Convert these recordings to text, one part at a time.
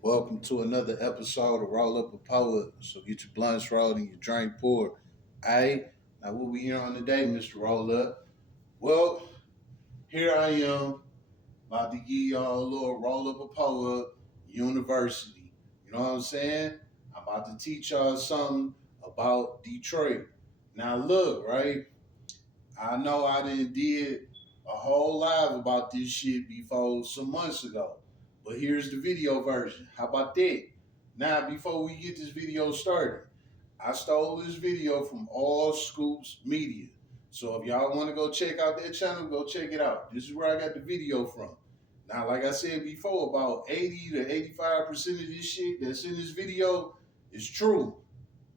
Welcome to another episode of Roll Up a Poet. So get your blunts rolled and your drink poured. Alright, now what we here on today, Mr. Roll Up? Well, here I am about to give y'all a little Roll Up a Poet University. You know what I'm saying? I'm about to teach y'all something about Detroit. Now look, right? I know I did a whole live about this shit before some months ago. But here's the video version. How about that? Now, before we get this video started, I stole this video from All Scoops Media. So if y'all want to go check out that channel, go check it out. This is where I got the video from. Now, like I said before, about 80 to 85% of this shit that's in this video is true.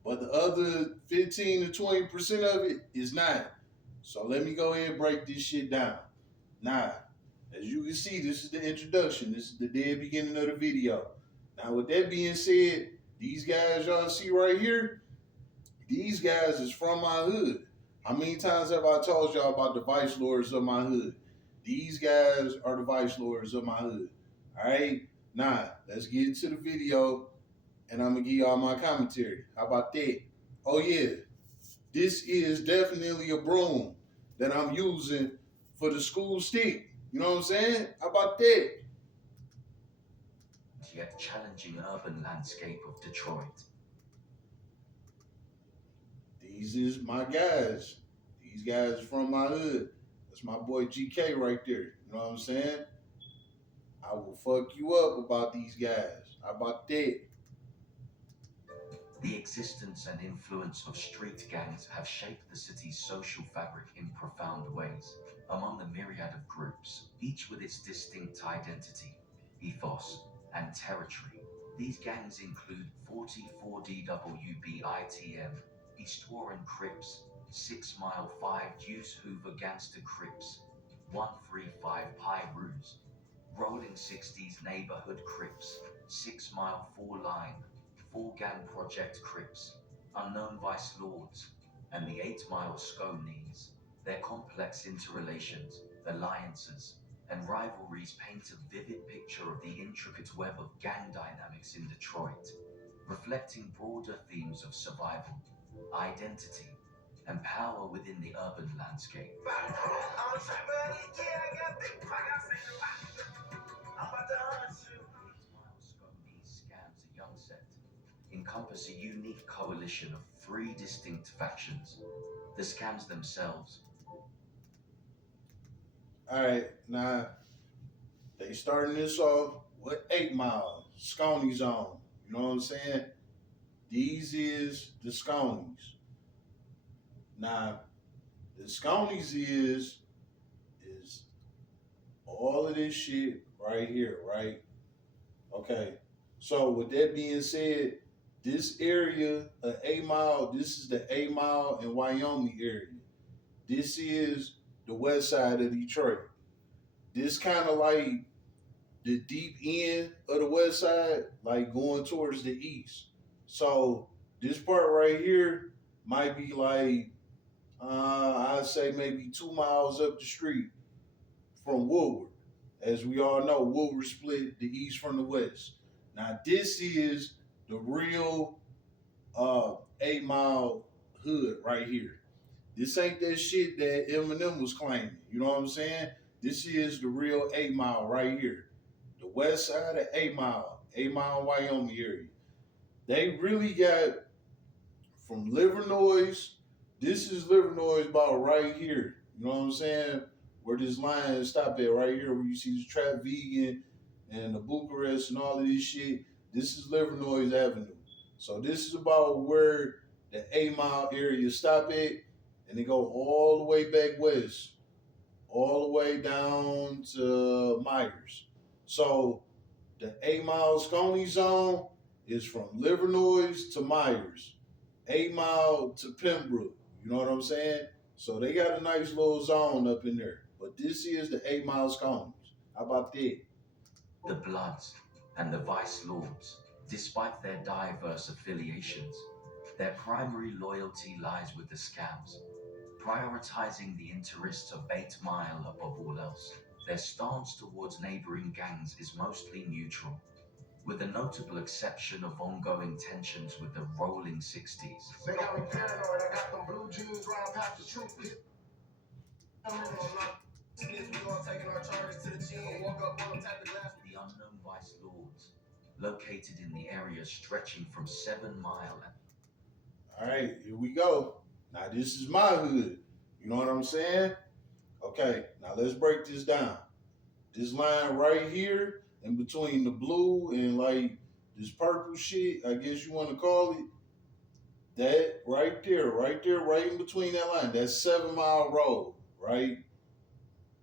But the other 15 to 20% of it is not. So let me go ahead and break this shit down. Now, as you can see, this is the introduction. This is the dead beginning of the video. Now, with that being said, these guys y'all see right here, these guys is from my hood. How many times have I told y'all about the vice lords of my hood? These guys are the vice lords of my hood. All right? Now, let's get into the video and I'm going to give y'all my commentary. How about that? Oh, yeah. This is definitely a broom that I'm using for the school stick. You know what I'm saying? How about that? Yet challenging urban landscape of Detroit. These is my guys. These guys are from my hood. That's my boy GK right there. You know what I'm saying? I will fuck you up about these guys. How about that? The existence and influence of street gangs have shaped the city's social fabric in profound ways. Among the myriad of groups, each with its distinct identity, ethos, and territory, these gangs include 44 DWBITM, East Warren Crips, 6 Mile 5 Deuce Hoover Gangster Crips, 135 Pi Ruse, Rolling 60s Neighborhood Crips, 6 Mile 4 Line, 4 Gang Project Crips, Unknown Vice Lords, and the 8 Mile Scones. Their complex interrelations, alliances, and rivalries paint a vivid picture of the intricate web of gang dynamics in Detroit, reflecting broader themes of survival, identity, and power within the urban landscape. Scams a young set encompass a unique coalition of three distinct factions. The scams themselves. All right, now they starting this off with 8 Mile, Scony Zone. You know what I'm saying? These is the Sconies. Now, the Sconies is all of this shit right here, right? Okay. So with that being said, this area, A Mile, this is the A Mile and Wyoming area. This is the west side of Detroit. This kind of like the deep end of the west side, like going towards the east. So this part right here might be like I'd say maybe 2 miles up the street from Woodward. As we all know, Woodward split the east from the west. Now this is the real 8 Mile hood right here. This ain't that shit that Eminem was claiming. You know what I'm saying? This is the real 8 Mile right here. The west side of 8 Mile, 8 Mile, Wyoming area. They really got from Livernois. This is Livernois about right here. You know what I'm saying? Where this line stop at right here, where you see the Trap Vegan and the Bucharest and all of this shit. This is Livernois Avenue. So this is about where the 8 Mile area stop at, and they go all the way back west, all the way down to Myers. So the 8 Mile Scony zone is from Livernois to Myers, 8 Mile to Pembroke. You know what I'm saying? So they got a nice little zone up in there. But this is the 8 Mile Scones. How about that? The Bloods and the Vice Lords, despite their diverse affiliations, their primary loyalty lies with the scams, prioritizing the interests of 8 Mile above all else. Their stance towards neighboring gangs is mostly neutral, with a notable exception of ongoing tensions with the Rolling 60s. They got me paranoid. I got them blue jeans round past the truth. The unknown Vice Lords, located in the area stretching from 7 Mile. All right, here we go. Now this is my hood. You know what I'm saying? Okay, now let's break this down. This line right here, in between the blue and like this purple shit, I guess you want to call it, that right there, right in between that line, that's 7 Mile Road, right?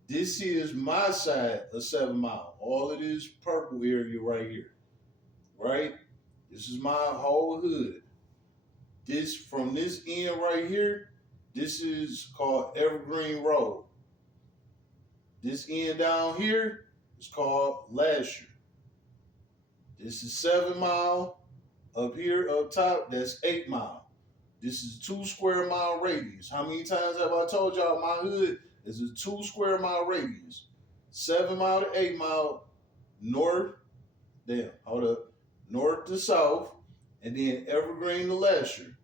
This is my side of 7 Mile. All of this purple area right here, right? This is my whole hood. This from this end right here, this is called Evergreen Road. This end down here is called Lasher. This is 7 Mile. Up here, up top, that's 8 Mile. This is 2 square mile radius. How many times have I told y'all my hood is a 2 square mile radius? 7 Mile to 8 Mile, north, north to south, and then Evergreen to Lasher,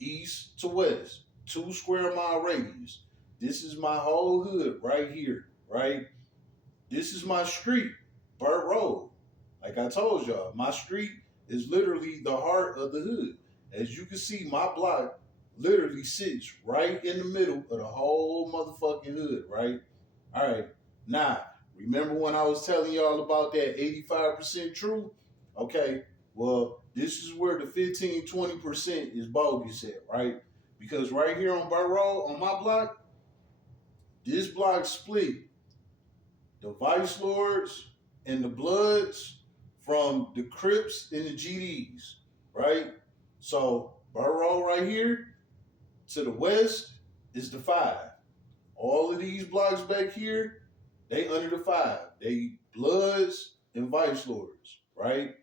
east to west, 2 square mile radius. This is my whole hood right here, right? This is my street, Burt Road. Like I told y'all, my street is literally the heart of the hood. As you can see, my block literally sits right in the middle of the whole motherfucking hood, right? All right, now, remember when I was telling y'all about that 85% true? Okay, well, this is where the 15-20% is bogus at, right? Because right here on Burt Road, on my block, this block split the Vice Lords and the Bloods from the Crips and the GDs, right? So Burt Road right here to the west is the 5. All of these blocks back here, they under the 5. They Bloods and Vice Lords, right?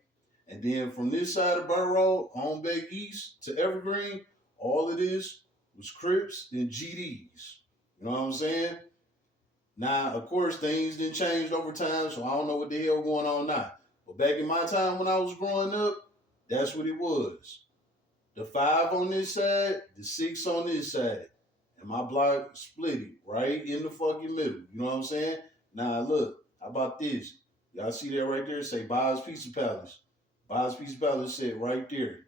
And then from this side of Burt Road on back east to Evergreen, all of this was Crips and GDs. You know what I'm saying? Now, of course, things didn't change over time, so I don't know what the hell going on now. But back in my time when I was growing up, that's what it was. The 5 on this side, the 6 on this side. And my block split it right in the fucking middle. You know what I'm saying? Now, look, how about this? Y'all see that right there? Say Bob's Pizza Palace. Bob's Pizza Palace said right there.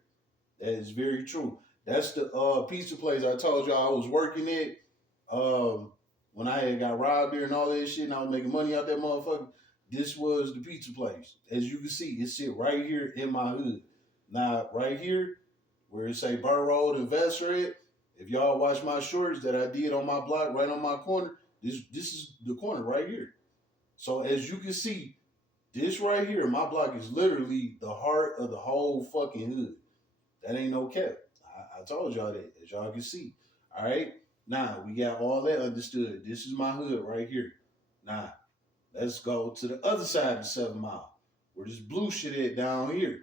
That is very true. That's the pizza place I told y'all I was working at. When I had got robbed there and all that shit and I was making money out that motherfucker, this was the pizza place. As you can see, it sit right here in my hood. Now, right here, where it say Burt Road and Vassar at, if y'all watch my shorts that I did on my block, right on my corner, this is the corner right here. So as you can see, this right here, my block is literally the heart of the whole fucking hood. That ain't no cap. I told y'all that, as y'all can see. All right? Now, we got all that understood. This is my hood right here. Now, let's go to the other side of 7 Mile, where this blue shit at down here.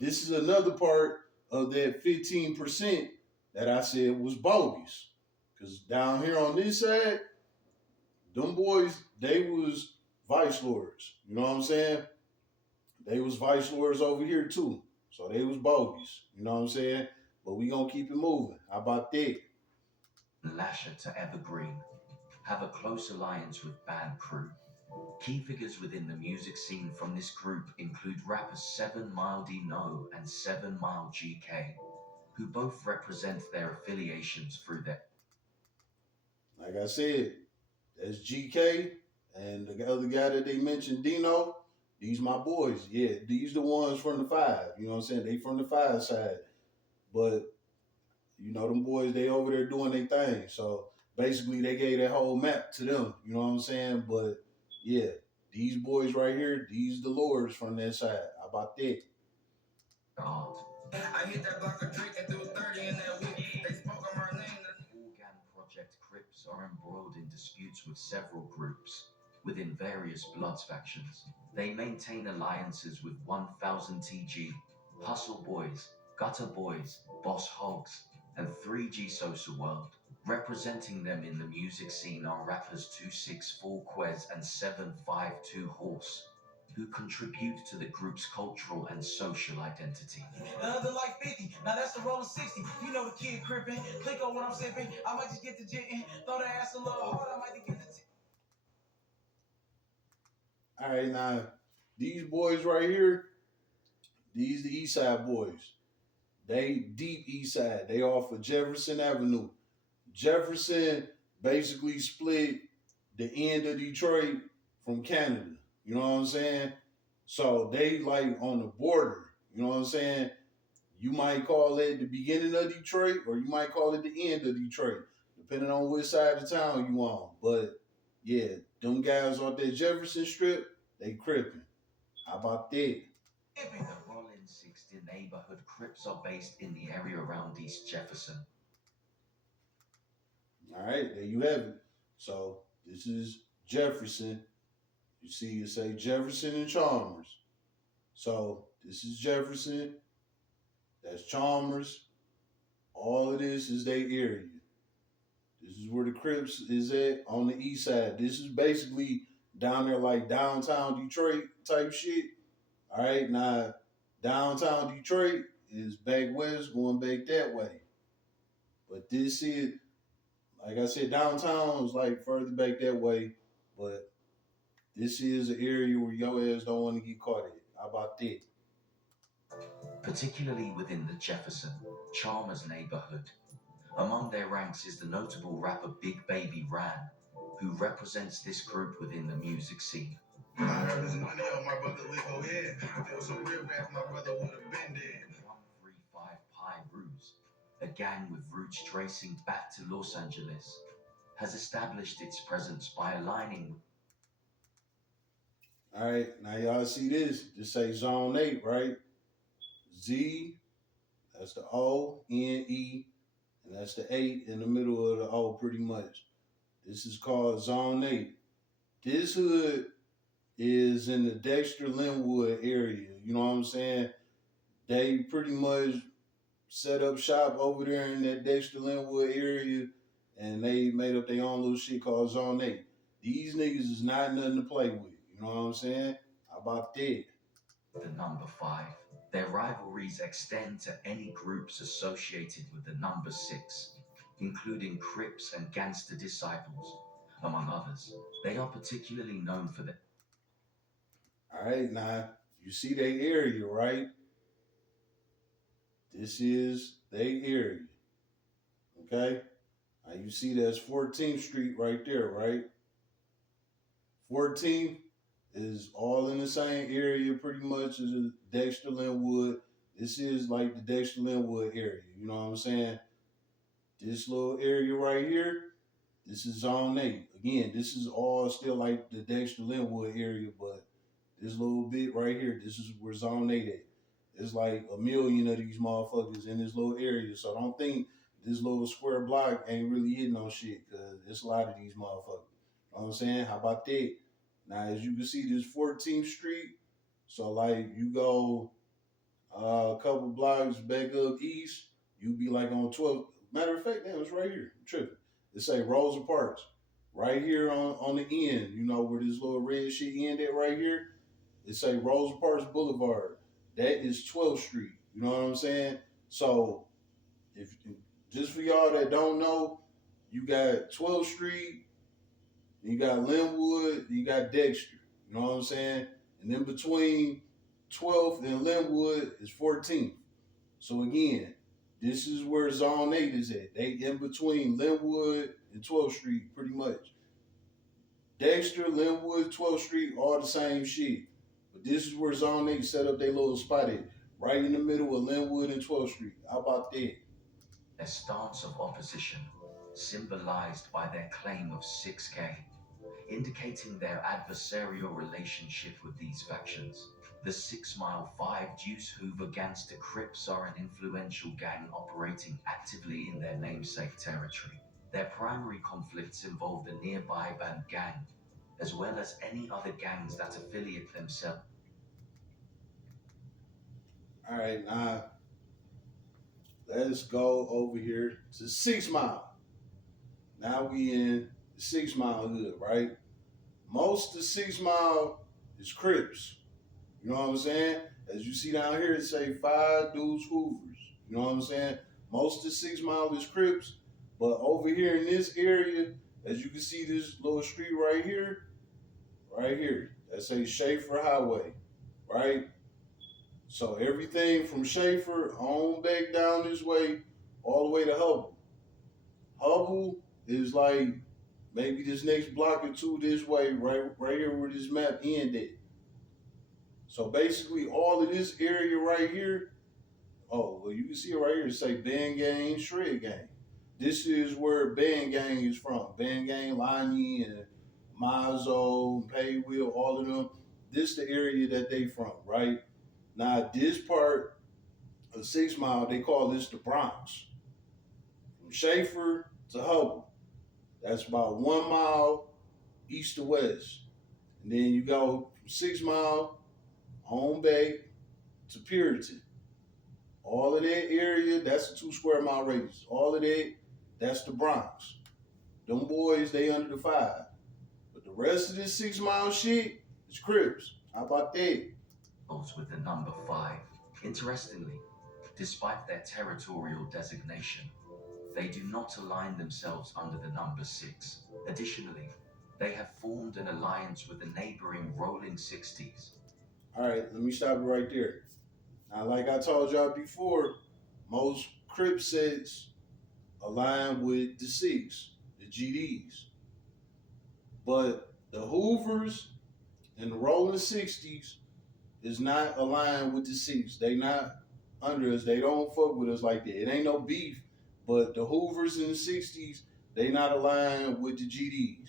This is another part of that 15% that I said was bogus. Because down here on this side, them boys, they was Vice Lords. You know what I'm saying? They was Vice Lords over here too. So they was bogus. You know what I'm saying? But we gonna keep it moving. How about that? Lasher to Evergreen have a close alliance with Band Crew. Key figures within the music scene from this group include rappers 7 Mile Dino and 7 Mile GK, who both represent their affiliations through their... Like I said, that's GK and the other guy that they mentioned, Dino. These my boys. Yeah, these the ones from the 5. You know what I'm saying? They from the 5 side. But, you know, them boys, they over there doing their thing. So, basically, they gave that whole map to them. You know what I'm saying? But, yeah, these boys right here, these the lords from that side. How about that? art. I hit that block of drink and threw 30 in that week. They spoke on my name. Organ Project Crips are embroiled in disputes with several groups within various Bloods factions. They maintain alliances with 1000 TG, Hustle Boys, Gutter Boys, Boss Hogs, and 3G Social World. Representing them in the music scene are rappers 264 Quez and 752 Horse. who contribute to the group's cultural and social identity. The other like 50, now that's the rolling 60. You know the kid crippin', click on what I'm sipping. I might just get the jittin', throw the ass a little hard, I might get the All right, now these boys right here, these the East Side boys. They deep East Side. They off of Jefferson Avenue. Jefferson basically split the end of Detroit from Canada. You know what I'm saying? So they like on the border. You know what I'm saying? You might call it the beginning of Detroit, or you might call it the end of Detroit, depending on which side of town you on. But yeah, them guys off that Jefferson strip, they crippin'. How about that? tipping. The Rollin 60 neighborhood Crips are based in the area around East Jefferson. All right, there you have it. So this is Jefferson. You see, it say Jefferson and Chalmers. So this is Jefferson. That's Chalmers. All of this is their area. This is where the Crips is at on the east side. This is basically down there like downtown Detroit type shit. All right, now downtown Detroit is back west, going back that way. But this is, like I said, downtown is like further back that way. But this is an area where your ass don't want to get caught at. How about that? Particularly within the Jefferson, Chalmers neighborhood. Among their ranks is the notable rapper Big Baby Ran, who represents this group within the music scene. I heard this money on my brother Lego head. If there was some real rap, my brother would have been dead. 135 Pi Ruse, a gang with roots tracing back to Los Angeles, has established its presence by aligning. All right, now y'all see this. This say Zone 8, right? Z, that's the O, N, E, and that's the 8 in the middle of the O pretty much. This is called Zone 8. This hood is in the Dexter Linwood area. You know what I'm saying? They pretty much set up shop over there in that Dexter Linwood area, and they made up their own little shit called Zone 8. These niggas is not nothing to play with. You know what I'm saying? How about that? The number 5. Their rivalries extend to any groups associated with the number 6, including Crips and Gangster Disciples, among others. They are particularly known for their. All right, now you see their area, right? This is their area. Okay? Now you see that's 14th Street right there, right? 14th is all in the same area pretty much as Dexter Linwood. This is like the Dexter Linwood area. You know what I'm saying? This little area right here, this is Zone 8. Again, this is all still like the Dexter Linwood area, but this little bit right here, this is where Zone 8 at. It's like a million of these motherfuckers in this little area. So don't think this little square block ain't really hitting on shit, because it's a lot of these motherfuckers. You know what I'm saying? How about that? Now, as you can see, this 14th Street. So, like, you go a couple blocks back up east, you be like on 12th. Matter of fact, damn, it's right here. I'm tripping. It say Rosa Parks. Right here on the end, you know, where this little red shit end at right here, it say Rosa Parks Boulevard. That is 12th Street. You know what I'm saying? So, if just for y'all that don't know, you got 12th Street, you got Linwood, you got Dexter. You know what I'm saying? And in between 12th and Linwood is 14th. So again, this is where Zone 8 is at. They in between Linwood and 12th Street pretty much. Dexter, Linwood, 12th Street, all the same shit. But this is where Zone 8 set up their little spot at. Right in the middle of Linwood and 12th Street. How about that? A stance of opposition, symbolized by their claim of 6K, indicating their adversarial relationship with these factions. The 6 Mile 5 Deuce Hoover Gangster Crips are an influential gang operating actively in their namesake territory. Their primary conflicts involve the nearby Band Gang, as well as any other gangs that affiliate themselves. All right, now let's go over here to 6 Mile. Now we in the 6 Mile hood, right? Most of 6 Mile is Crips. You know what I'm saying? As you see down here, it say 5 dudes Hoovers. You know what I'm saying? Most of 6 Mile is Crips, but over here in this area, as you can see this little street right here, that say Schaefer Highway, right? So everything from Schaefer on back down this way, all the way to Hubble. Hubble is like maybe this next block or two this way, right here where this map ended. So basically, all of this area right here. Oh, well, you can see it right here. It say Band Gang, Shred Gang. This is where Band Gang is from. Band Gang, Lonnie, and Mazo, Pay Wheel, all of them. This is the area that they from, right? Now, this part of 6 Mile, they call this the Bronx. From Schaefer to Hubble. That's about 1 mile east to west. And then you go from 6 Mile on back to Puritan. All of that area, that's a 2 square mile radius. All of that, that's the Bronx. Them boys, they under the 5. But the rest of this 6 Mile shit is Crips. How about that? With the number 5. Interestingly, despite their territorial designation, they do not align themselves under the number 6. Additionally, they have formed an alliance with the neighboring Rolling 60s. All right, let me stop it right there. Now, like I told y'all before, most Crip sets align with the 6, the GDs. But the Hoovers and the Rolling 60s is not aligned with the 6. They not under us. They don't fuck with us like that. It ain't no beef, but the Hoovers and the 60s, they not aligned with the GDs.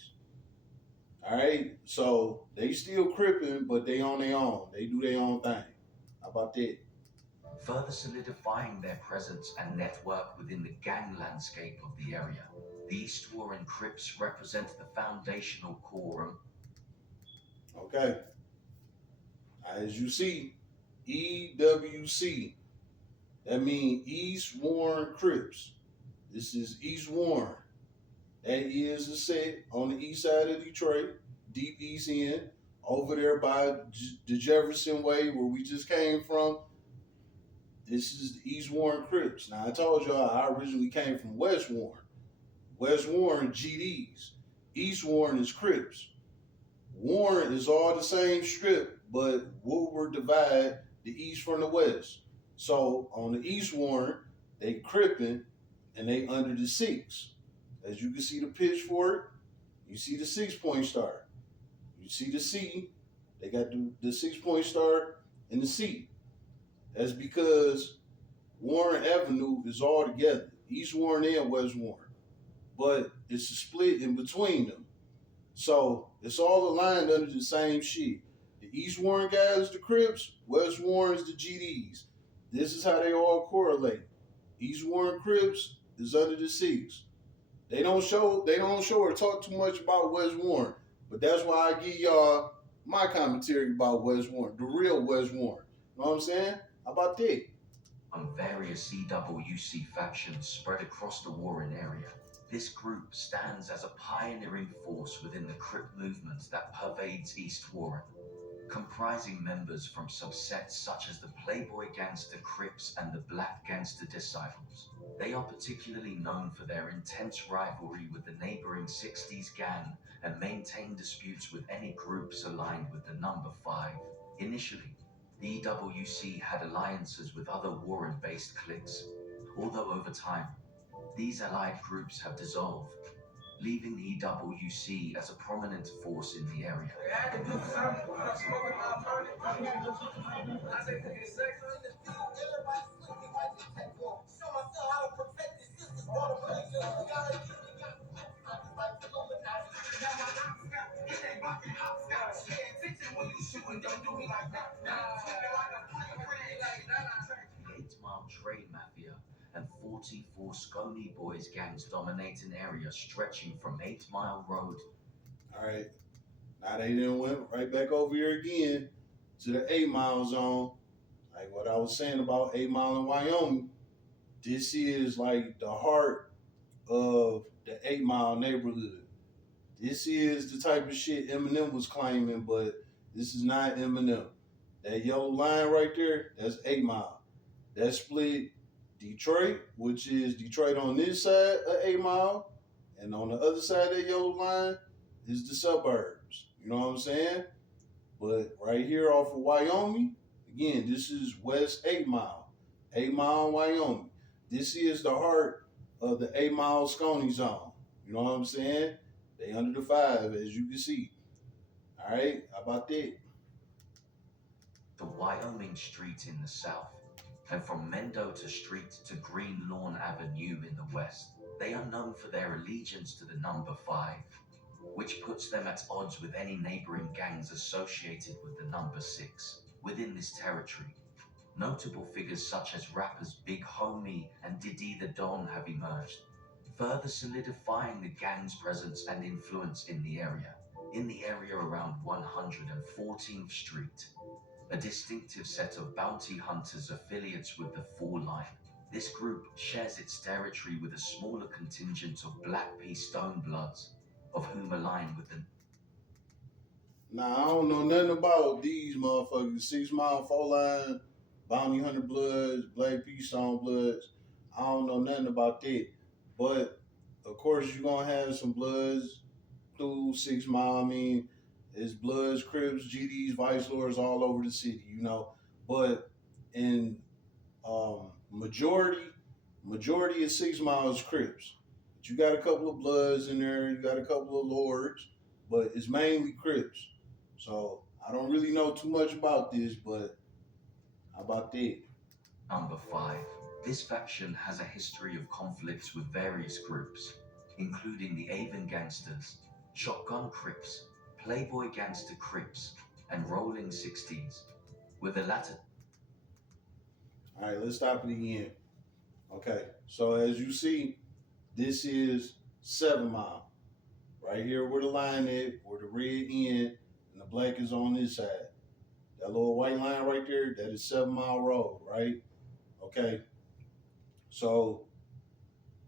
All right? So they still cripping, but they on their own. They do their own thing. How about that? Further solidifying their presence and network within the gang landscape of the area, the East Warren Crips represent the foundational core. Okay. As you see, EWC, that means East Warren Crips. This is East Warren. That is a set on the east side of Detroit, deep east end, over there by the Jefferson Way where we just came from. This is the East Warren Crips. Now, I told y'all I originally came from West Warren. West Warren, GDs. East Warren is Crips. Warren is all the same strip, but Woodward divide the east from the west. So on the East Warren, they cripping and they under the 6. As you can see the pitchfork, you see the 6-point star. You see the C, they got the 6-point star and the C. That's because Warren Avenue is all together, East Warren and West Warren. But it's a split in between them. So it's all aligned under the same shit. The East Warren guys, the Crips, West Warren's the GDs. This is how they all correlate. East Warren Crips is under the 6. They don't show or talk too much about West Warren. But that's why I give y'all my commentary about West Warren, the real West Warren. You know what I'm saying? How about that? On various CWC factions spread across the Warren area, this group stands as a pioneering force within the Crip movement that pervades East Warren, comprising members from subsets such as the Playboy Gangster Crips and the Black Gangster Disciples. They are particularly known for their intense rivalry with the neighboring 60s gang and maintain disputes with any groups aligned with the number 5. Initially, the EWC had alliances with other Warren-based cliques, although over time, these allied groups have dissolved, leaving the EWC as a prominent force in the area. The 8 Mile Trade Mafia and 44 Scony Boys gangs dominate an area stretching from 8 Mile Road. All right. Now they then went right back over here again to the 8 Mile zone. Like what I was saying about 8 Mile in Wyoming. This is like the heart of the 8 Mile neighborhood. This is the type of shit Eminem was claiming, but this is not Eminem. That yellow line right there, that's 8 Mile. That split Detroit, which is Detroit on this side of 8 Mile, and on the other side of that yellow line is the suburbs. You know what I'm saying? But right here off of Wyoming, again, this is West 8 Mile, 8 Mile, Wyoming. This is the heart of the 8 Mile Scony Zone. You know what I'm saying? They under the five, as you can see. All right, how about that? The Wyoming Street in the south, and from Mendota Street to Green Lawn Avenue in the west. They are known for their allegiance to the number 5, which puts them at odds with any neighboring gangs associated with the number 6 within this territory. Notable figures such as rappers Big Homie and Diddy the Don have emerged, further solidifying the gang's presence and influence in the area. In the area around 114th Street, a distinctive set of bounty hunters affiliates with the 4 Line. This group shares its territory with a smaller contingent of Black P. Stonebloods, of whom align with the Now, I don't know nothing about these motherfuckers. 6 Mile, 4 Line, Bounty Hunter Bloods, Black P. Stone Bloods. I don't know nothing about that. But, of course, you're going to have some Bloods through 6 Mile. I mean, it's Bloods, Crips, GDs, Vice Lords all over the city, you know. But in majority is 6 Mile is Crips. But you got a couple of Bloods in there, you got a couple of Lords, but it's mainly Crips. So I don't really know too much about this, but how about that? number 5. This faction has a history of conflicts with various groups, including the Avon Gangsters, Shotgun Crips, Playboy Gangster Crips, and Rolling 60s, with the latter. All right, let's stop it again. Okay, so as you see, this is 7 Mile. Right here where the line is, where the red end and the black is on this side. That little white line right there, that is 7 Mile Road, right? Okay. So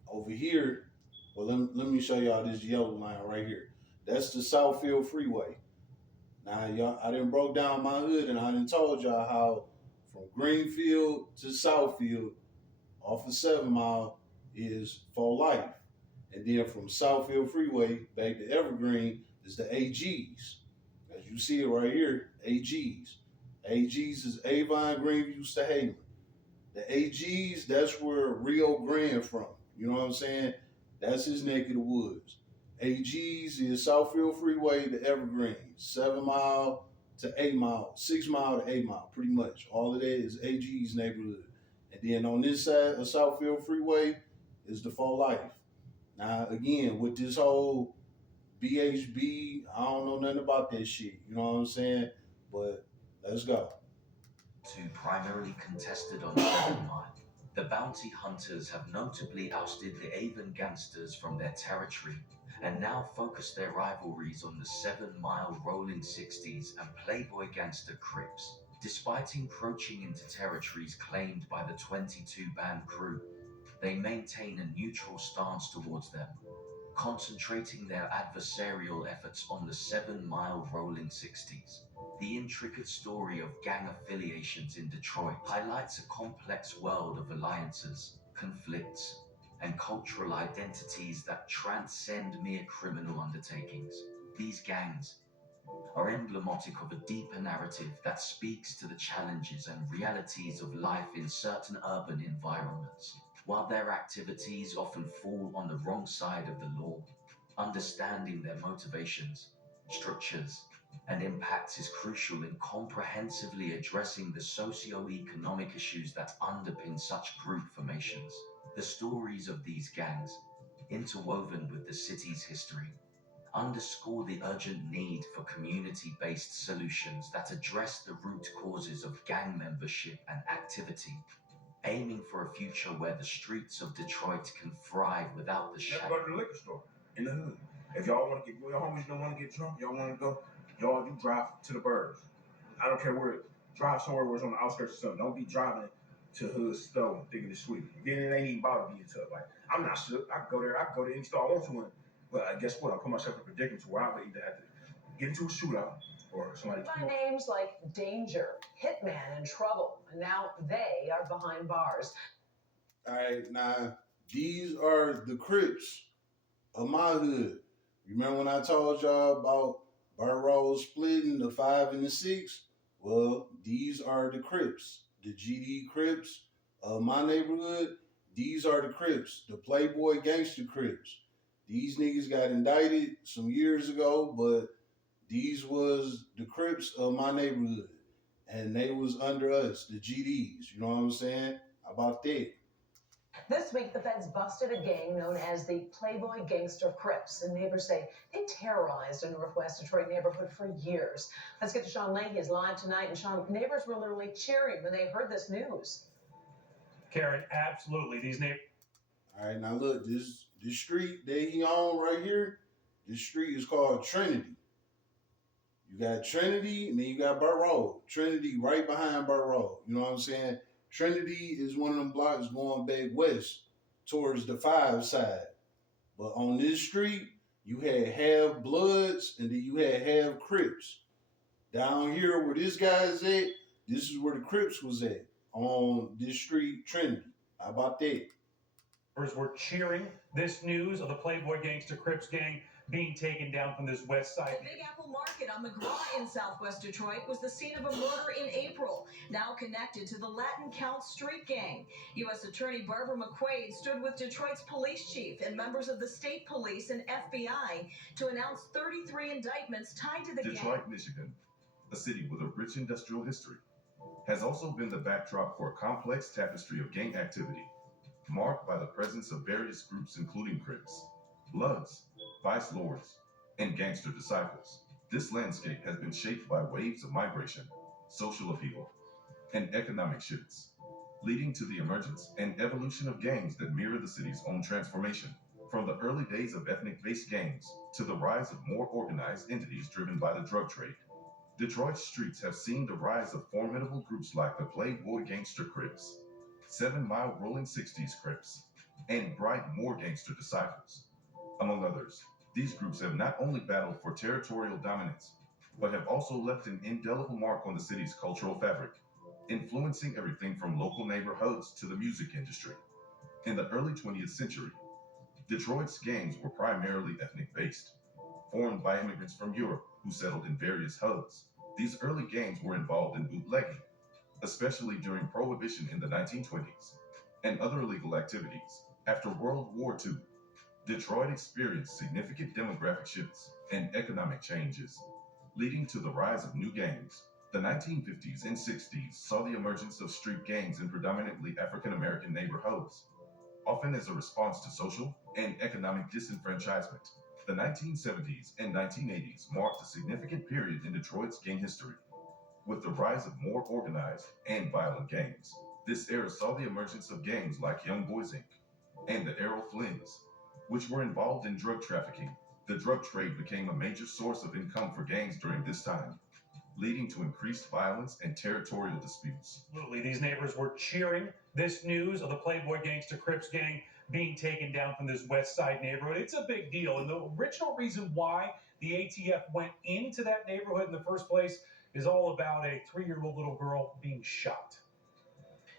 over here, well, let me show y'all this yellow line right here. That's the Southfield Freeway. Now, y'all, I done broke down my hood and I done told y'all how from Greenfield to Southfield off of 7 Mile is For Life. And then from Southfield Freeway back to Evergreen is the AGs. As you see it right here, AGs. AGs is Avon, Greenview, Stahaven. The AGs, that's where Rio Grande from. You know what I'm saying? That's his neck of the woods. AGs is Southfield Freeway to Evergreen, 7 Mile to 8 Mile, 6 Mile to 8 Mile, pretty much. All of that is AG's neighborhood. And then on this side of Southfield Freeway is the For Life. Now, again, with this whole BHB, I don't know nothing about that shit. You know what I'm saying? But let's go. 2 primarily contested on 7 Mile. The bounty hunters have notably ousted the Avon Gangsters from their territory and now focus their rivalries on the 7 Mile Rolling 60s and Playboy Gangster Crips. Despite encroaching into territories claimed by the 22-band crew, they maintain a neutral stance towards them, concentrating their adversarial efforts on the 7 Mile Rolling 60s. The intricate story of gang affiliations in Detroit highlights a complex world of alliances, conflicts, and cultural identities that transcend mere criminal undertakings. These gangs are emblematic of a deeper narrative that speaks to the challenges and realities of life in certain urban environments. While their activities often fall on the wrong side of the law, understanding their motivations, structures, and impacts is crucial in comprehensively addressing the socio-economic issues that underpin such group formations. The stories of these gangs, interwoven with the city's history, underscore the urgent need for community-based solutions that address the root causes of gang membership and activity, aiming for a future where the streets of Detroit can thrive without the shadow. Go to the liquor store in the hood. If y'all want to get, your homies don't want to get drunk, y'all want to go, y'all do drive to the burbs. I don't care where, drive somewhere where it's on the outskirts or something. Don't be driving to Hood Stone thinking it's sweet. Then it ain't even about to be a tough. Like, I'm not shook. I can go there. I can go to any store I want to. But guess what? I put myself in a predicament to where I would either have to get into a shootout or somebody By names like Danger, Hitman, and Trouble, and now they are behind bars. All right, now these are the Crips of my hood. Remember when I told y'all about Burrow splitting the 5 and the 6? Well, these are the Crips, the GD Crips of my neighborhood. These are the Crips, the Playboy Gangster Crips. These niggas got indicted some years ago, but these was the Crips of my neighborhood. And they was under us, the GDs. You know what I'm saying? How about that? This week, the feds busted a gang known as the Playboy Gangster Crips, and neighbors say they terrorized a Northwest Detroit neighborhood for years. Let's get to Sean Leahy. He's live tonight, and Sean, neighbors were literally cheering when they heard this news. Karen, absolutely. These neighbors. All right, now look, this street that he on right here, this street is called Trinity. You got Trinity, and then you got Burt Road. Trinity right behind Burt Road. You know what I'm saying? Trinity is one of them blocks going back west towards the 5 side. But on this street, you had half Bloods, and then you had half Crips. Down here where this guy is at, this is where the Crips was at, on this street, Trinity. How about that? Were cheering this news of the Playboy Gangster Crips gang being taken down from this west side. The Big Apple Market on McGraw in southwest Detroit was the scene of a murder in April, now connected to the Latin Count Street Gang. U.S. Attorney Barbara McQuaid stood with Detroit's police chief and members of the state police and FBI to announce 33 indictments tied to the gang. Detroit, Michigan, a city with a rich industrial history, has also been the backdrop for a complex tapestry of gang activity, marked by the presence of various groups including Crips, Bloods, Vice Lords, and gangster disciples. This landscape has been shaped by waves of migration, social upheaval, and economic shifts, leading to the emergence and evolution of gangs that mirror the city's own transformation. From the early days of ethnic-based gangs to the rise of more organized entities driven by the drug trade, Detroit's streets have seen the rise of formidable groups like the Playboy Gangster Crips, 7 Mile Rolling 60s Crips, and Bright Moore Gangster Disciples. Among others, these groups have not only battled for territorial dominance, but have also left an indelible mark on the city's cultural fabric, influencing everything from local neighborhoods to the music industry. In the early 20th century, Detroit's gangs were primarily ethnic-based, formed by immigrants from Europe who settled in various hubs. These early gangs were involved in bootlegging, especially during Prohibition in the 1920s, and other illegal activities. After World War II, Detroit experienced significant demographic shifts and economic changes, leading to the rise of new gangs. The 1950s and 60s saw the emergence of street gangs in predominantly African-American neighborhoods, often as a response to social and economic disenfranchisement. The 1970s and 1980s marked a significant period in Detroit's gang history, with the rise of more organized and violent gangs. This era saw the emergence of gangs like Young Boys Inc. and the Errol Flynn's, which were involved in drug trafficking. The drug trade became a major source of income for gangs during this time, leading to increased violence and territorial disputes. Absolutely. These neighbors were cheering this news of the Playboy Gangster Crips gang being taken down from this west side neighborhood. It's a big deal. And the original reason why the ATF went into that neighborhood in the first place is all about a 3-year-old little girl being shot.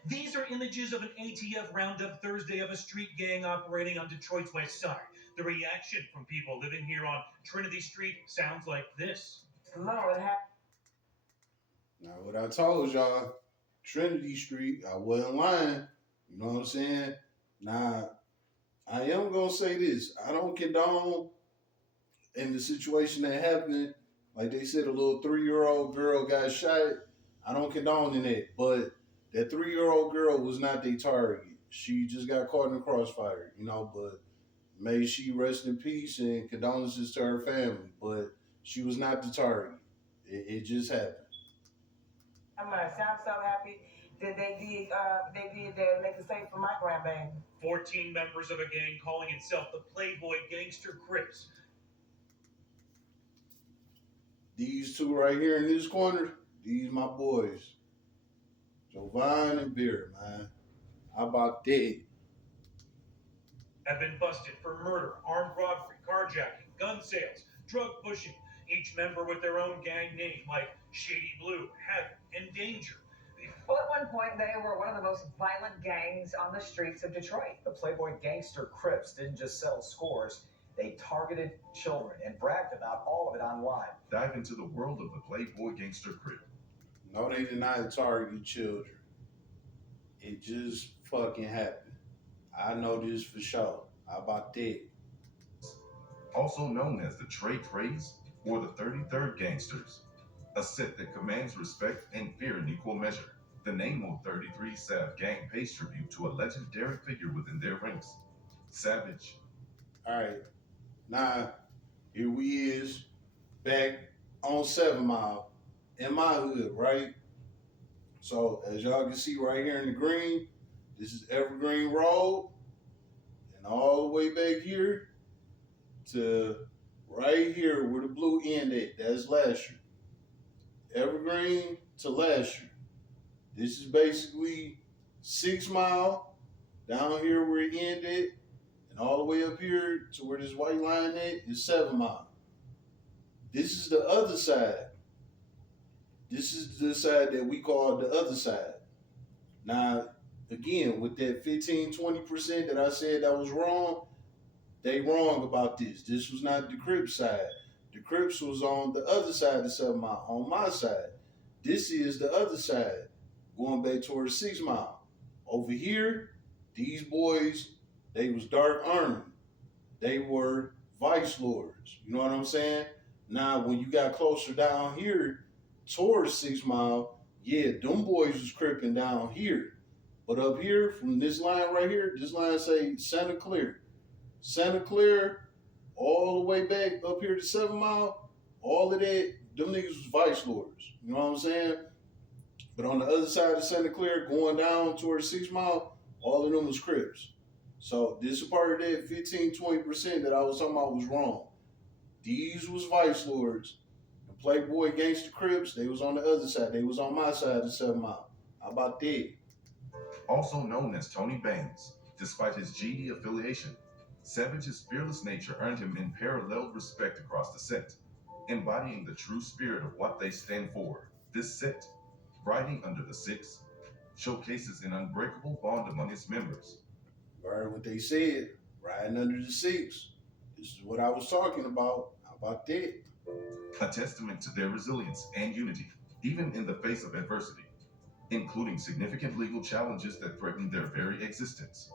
These are images of an ATF roundup Thursday of a street gang operating on Detroit's west side. The reaction from people living here on Trinity Street sounds like this. Lord, Now, what I told y'all, Trinity Street, I wasn't lying. You know what I'm saying? Now, I am going to say this. I don't condone in the situation that happened, like they said, a little 3-year-old girl got shot. I don't condone in that. But that 3-year-old girl was not their target. She just got caught in the crossfire, you know, but may she rest in peace and condolences to her family. But she was not the target. It just happened. I'm so happy that they did that, make it safe for my grandbaby. 14 members of a gang calling itself the Playboy Gangster Crips. These two right here in this corner, these my boys. Jovan and Beer, man. How about that? Have been busted for murder, armed robbery, carjacking, gun sales, drug pushing, each member with their own gang name, like Shady Blue, Heaven, and Danger. Well, at one point, they were one of the most violent gangs on the streets of Detroit. The Playboy gangster Crips didn't just settle scores, they targeted children and bragged about all of it online. Dive into the world of the Playboy Gangster Crip. No, they did not target children. It just fucking happened. I know this for sure. How about that? Also known as the Trey Trays or the 33rd Gangsters, a set that commands respect and fear in equal measure. The name of 33 Sav gang pays tribute to a legendary figure within their ranks, Savage. All right. Now, here we is back on 7 Mile in my hood, right? So, as y'all can see right here in the green, this is Evergreen Road. And all the way back here to right here where the blue end at, that's Lasher. Evergreen to Lasher. This is basically 6 Mile down here where it ended, and all the way up here to where this white line is 7 Mile. This is the other side. This is the side that we call the other side. Now, again, with that 15-20% that I said that was wrong, they wrong about this. This was not the Crips side. The Crips was on the other side of 7 Mile, on my side. This is the other side, going back towards 6 Mile. Over here, these boys, they was Dark Army. They were Vice Lords. You know what I'm saying? Now, when you got closer down here towards 6 Mile, yeah, them boys was cripping down here. But up here, from this line right here, this line say Santa Clear. Santa Clear, all the way back up here to 7 Mile, all of that, them niggas was Vice Lords. You know what I'm saying? But on the other side of Santa Clear, going down towards 6 Mile, all of them was Crips. So this is part of that 15-20% that I was talking about was wrong. These was Vice Lords. The Playboy Gangster Crips, they was on the other side. They was on my side of 7 Mile. How about that? Also known as Tony Bangs, despite his GD affiliation, Savage's fearless nature earned him unparalleled respect across the set, embodying the true spirit of what they stand for. This set, riding under the 6, showcases an unbreakable bond among its members. Right, what they said, riding under the 6. This is what I was talking about. How about that? A testament to their resilience and unity, even in the face of adversity, including significant legal challenges that threaten their very existence.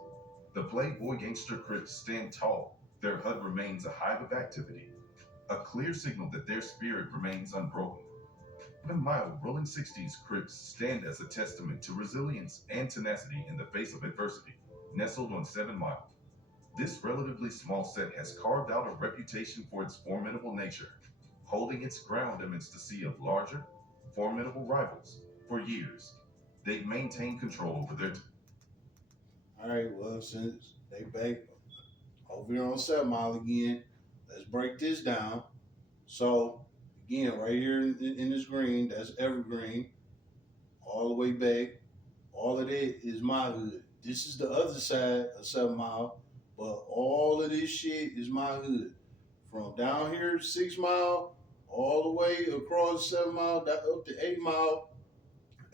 The Playboy Gangster Crips stand tall. Their HUD remains a hive of activity, a clear signal that their spirit remains unbroken. 7 Mile Rolling 60s Crips stand as a testament to resilience and tenacity in the face of adversity. Nestled on 7 Mile, this relatively small set has carved out a reputation for its formidable nature, holding its ground amidst a sea of larger, formidable rivals. For years, they've maintained control over their All right, well, since they back over here on 7 Mile again, let's break this down. So, again, right here in this green, that's Evergreen, all the way back. All of that is my hood. This is the other side of 7 Mile, but all of this shit is my hood. From down here, 6 Mile, all the way across 7 Mile, up to 8 Mile,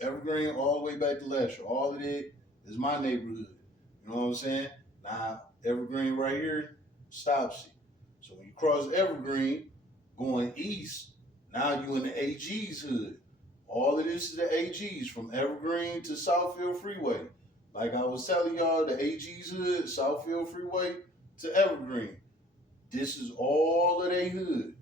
Evergreen, all the way back to Lasher. All of that is my neighborhood. You know what I'm saying? Now, Evergreen right here stops you. So when you cross Evergreen, going east, now you in the AG's hood. All of this is the AG's from Evergreen to Southfield Freeway. Like I was telling y'all, the AG's hood, Southfield Freeway to Evergreen. This is all of they hood.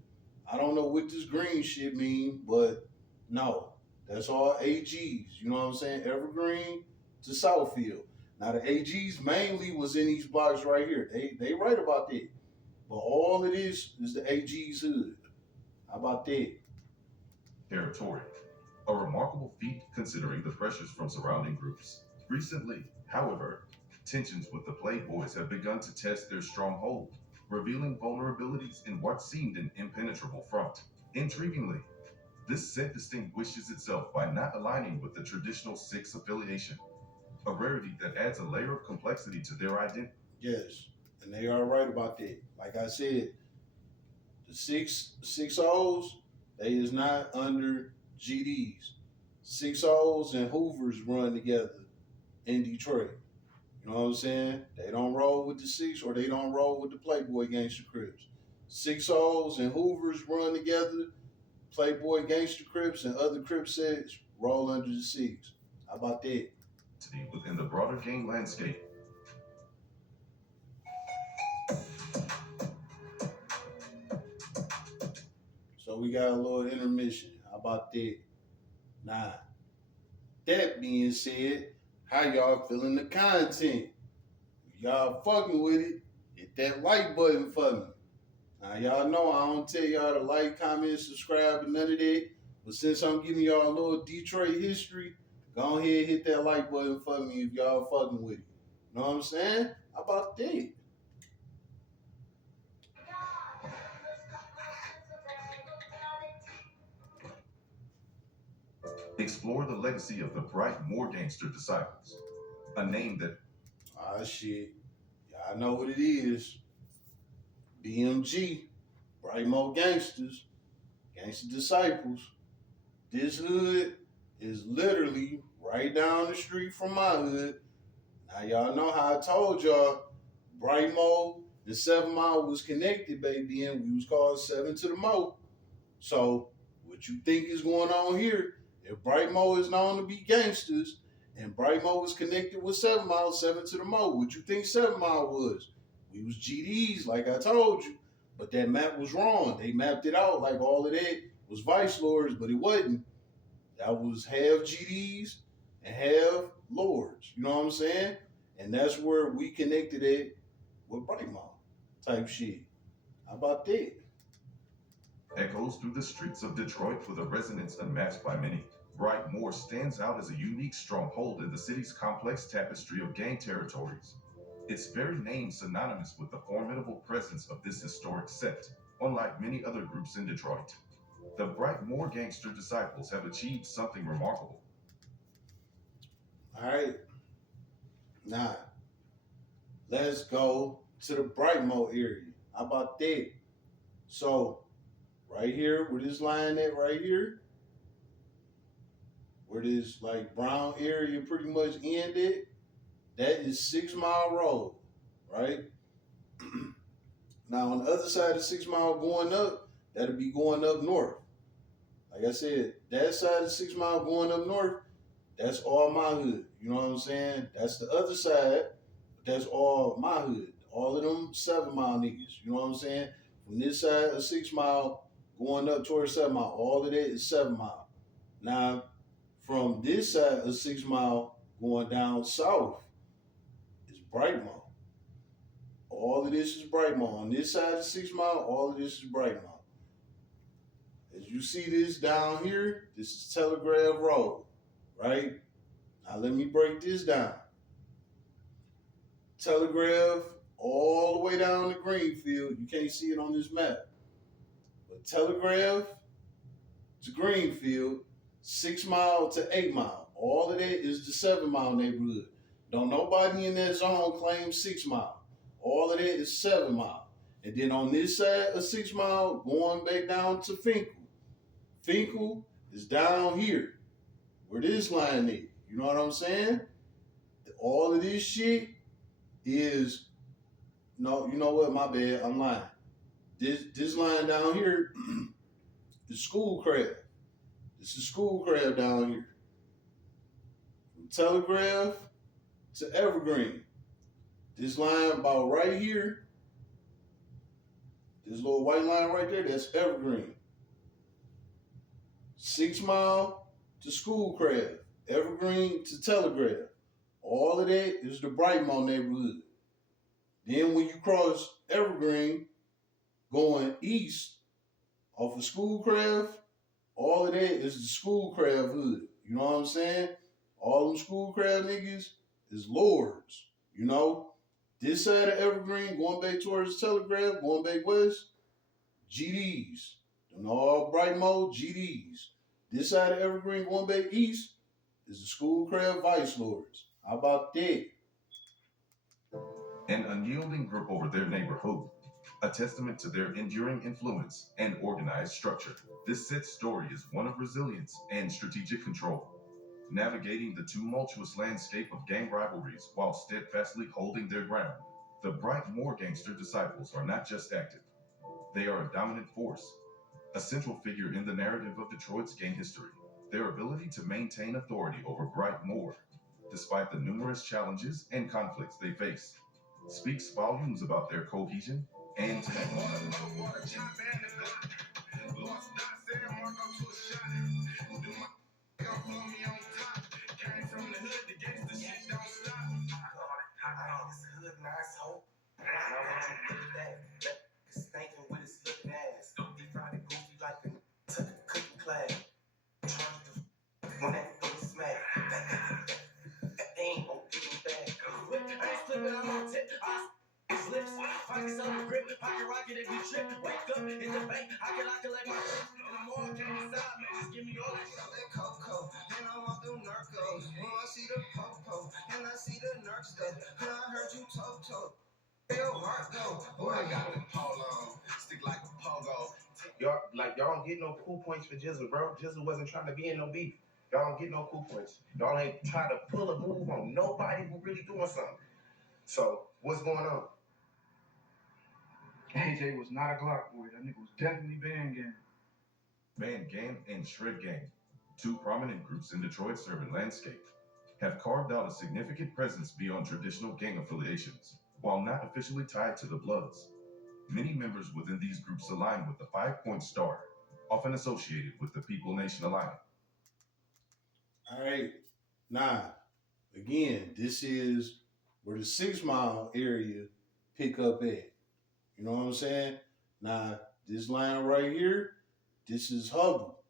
I don't know what this green shit mean, but no, that's all AG's. You know what I'm saying? Evergreen to Southfield. Now the AG's mainly was in these blocks right here. They right about that. But all of this is the AG's hood. How about that? territory, a remarkable feat considering the pressures from surrounding groups. Recently, however, tensions with the Playboys have begun to test their stronghold, revealing vulnerabilities in what seemed an impenetrable front. Intriguingly, this set distinguishes itself by not aligning with the traditional Six affiliation, a rarity that adds a layer of complexity to their identity. Yes, and they are right about that. Like I said, The six O's, they is not under GDs. 6 O's and Hoovers run together in Detroit. You know what I'm saying? They don't roll with the six or they don't roll with the Playboy Gangster Crips. 6 O's and Hoovers run together. Playboy Gangster Crips and other Crip sets roll under the six. How about that? Within the broader gang landscape. So we got a little intermission. How about that? Nah. That being said, how y'all feeling the content? If y'all fucking with it, hit that like button for me. Now y'all know I don't tell y'all to like, comment, subscribe, and none of that. But since I'm giving y'all a little Detroit history, go ahead and hit that like button for me if y'all fucking with it. You know what I'm saying? How about that? Explore the legacy of the Brightmoor Gangster Disciples, a name that... Ah, shit. Y'all know what it is. BMG, Brightmoor Gangsters, Gangster Disciples. This hood is literally right down the street from my hood. Now y'all know how I told y'all Brightmoor and 7 Mile was connected, baby, and we was called 7 to the Mo. So what you think is going on here? If Brightmoor is known to be gangsters and Brightmoor was connected with 7 Mile, 7 to the Mo, what you think 7 Mile was? We was GDs, like I told you. But that map was wrong. They mapped it out like all of that was Vice Lords, but it wasn't. That was half GDs and half Lords. You know what I'm saying? And that's where we connected it with Brightmoor type shit. How about that? Echoes through the streets of Detroit with a resonance unmatched by many. Brightmoor stands out as a unique stronghold in the city's complex tapestry of gang territories. Its very name synonymous with the formidable presence of this historic set, unlike many other groups in Detroit. The Brightmoor Gangster Disciples have achieved something remarkable. All right. Now, let's go to the Brightmoor area. How about that? So, right here, where this line at right here, where this like brown area pretty much ended, that is 6 Mile Road, right? Now, on the other side of 6 Mile going up, that'll be going up north. Like I said, that side of 6 Mile going up north, that's all my hood. You know what I'm saying? That's the other side, but that's all my hood. All of them 7 Mile niggas. You know what I'm saying? From this side of 6 Mile going up towards 7 Mile, all of that is 7 Mile. Now, from this side of 6 Mile going down south is Brightmoor. All of this is Brightmoor. On this side of 6 Mile, all of this is Brightmoor. As you see this down here, this is Telegraph Road, right? Now let me break this down. Telegraph all the way down to Greenfield. You can't see it on this map. But Telegraph to Greenfield, 6 Mile to 8 Mile. All of that is the 7 Mile neighborhood. Don't nobody in that zone claim 6 Mile. All of that is 7 Mile. And then on this side of 6 Mile, going back down to Finkel. Finkel is down here, where this line is. You know what I'm saying? All of this shit is, no, you know what? My bad. I'm lying. This line down here is Schoolcraft. This is Schoolcraft down here. From Telegraph to Evergreen. This line about right here, this little white line right there, that's Evergreen. 6 Mile to Schoolcraft. Evergreen to Telegraph. All of that is the Brightmoor neighborhood. Then when you cross Evergreen, going east off of Schoolcraft, all of that is the Schoolcraft hood. You know what I'm saying? All them Schoolcraft niggas is Lords. You know? This side of Evergreen, going back towards Telegraph, going back west, GDs. And all Brightmoor, GDs. This side of Evergreen, going back east, is the Schoolcraft Vice Lords. How about that? An unyielding grip over their neighborhood. a testament to their enduring influence and organized structure. This set story is one of resilience and strategic control, navigating the tumultuous landscape of gang rivalries while steadfastly holding their ground. The Bright Moore gangster disciples are not just active, they are a dominant force, a central figure in the narrative of Detroit's gang history. Their ability to maintain authority over Bright Moore, despite the numerous challenges and conflicts they face, speaks volumes about their cohesion and tenacity. Y'all don't get no cool points for Jizzle, bro. Jizzle wasn't trying to be in no beef. Y'all don't get no cool points. Y'all ain't trying to pull a move on nobody who really doing something. So what's going on? AJ was not a Glock boy. That nigga was definitely Band Gang. Band Gang and Shred Gang, two prominent groups in Detroit's urban landscape, have carved out a significant presence beyond traditional gang affiliations. While not officially tied to the Bloods, many members within these groups align with the 5-Point Star, often associated with the People Nation Alliance. All right. Now, again, this is where the 6 Mile area pick up at. You know what I'm saying? Now, this line right here, this is Hubble.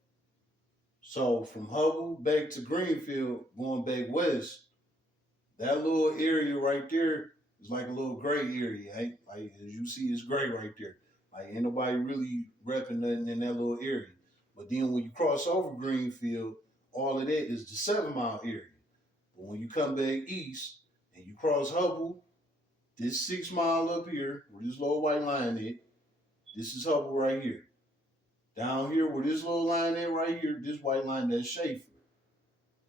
So from Hubble back to Greenfield, going back west, that little area right there is like a little gray area. Right? Like as you see, it's gray right there. Like ain't nobody really repping nothing in that little area. But then when you cross over Greenfield, all of that is the 7 Mile area. But when you come back east and you cross Hubble, this 6 Mile up here, where this little white line is, this is Hubble right here. Down here where this little line is right here, this white line, that's Schaefer.